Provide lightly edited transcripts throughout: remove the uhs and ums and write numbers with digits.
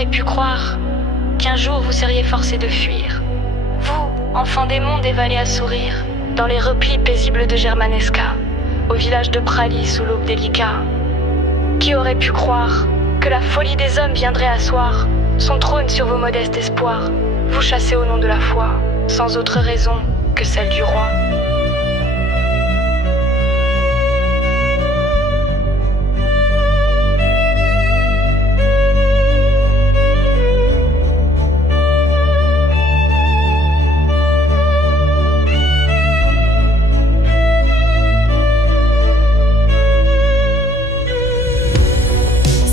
aurait pu croire qu'un jour vous seriez forcé de fuir? Vous, enfant des monts dévalé à sourire, dans les replis paisibles de Germanesca, au village de Praly sous l'aube délicat. Qui aurait pu croire que la folie des hommes viendrait asseoir son trône sur vos modestes espoirs, vous chasser au nom de la foi, sans autre raison que celle du roi.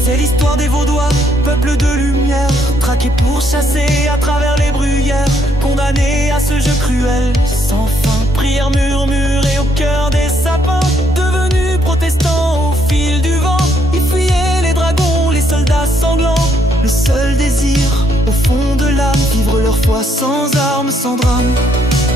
C'est l'histoire des Vaudois, peuple de lumière, traqués pour chasser à travers les bruyères, condamnés à ce jeu cruel, sans fin. Prières murmurées au cœur des sapins, devenus protestants au fil du vent. Ils fuyaient les dragons, les soldats sanglants, le seul désir au fond de l'âme, vivre leur foi sans armes, sans drame.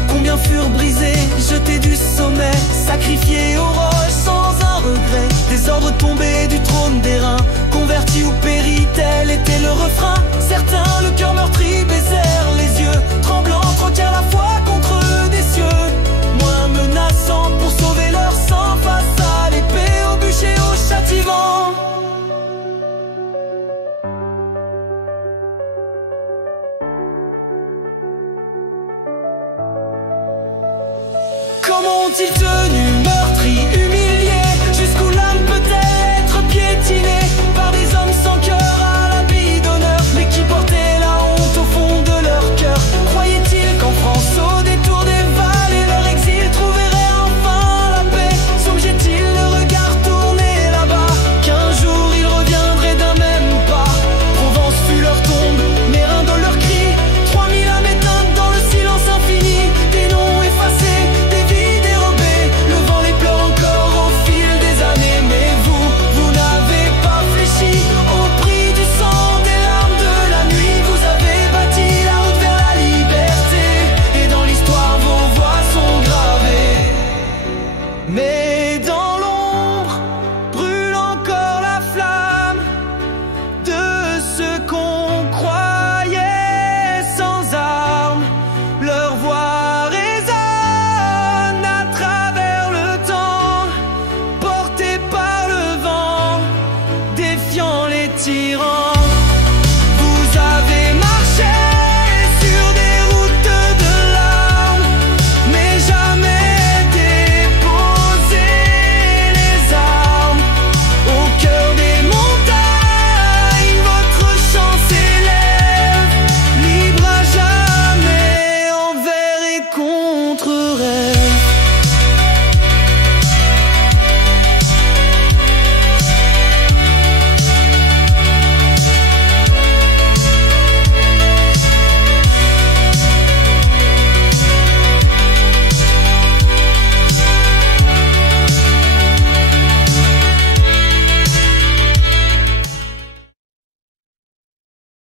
Combien furent brisés, jetés du sommet, sacrifiés aux roches sans un regret. Des ordres tombés du trône d'airain, convertis ou péris, tel était le refrain. Certains, le cœur meurtri, baisèrent les yeux, tremblants, troquèrent la foi contre des cieux. Moins menaçants pour sauver leur sang, face à l'épée, au bûcher, au châtiment. Comment ont-ils tenu, meurtris, humiliés, jusqu'où l'âme peut-elle être piétinée par des hommes sans cœur à l'habit d'honneur, mais qui portaient la honte au fond de leur cœur? Croyaient-ils qu'en France, au détour des vallées, leur exil trouverait enfin la paix? Songeaient-ils le regard tourné là-bas, qu'un jour ils reviendraient d'un même pas? Provence fut leur tombe, Mérindol leur cri, 3000 âmes éteintes dans le silence infini, des noms effacés, des vies dérobées, le vent les pleure encore au fil des années. Mais vous n'avez pas fléchi au prix du sang, des larmes de la nuit. Vous avez bâti la route vers la liberté, et dans l'histoire vos voix sont gravées. Mais dans l'ombre brûle encore la flamme de ce qu'on croyait sans armes. Leur voix résonne à travers le temps, portée par le vent, défiant les tyrans.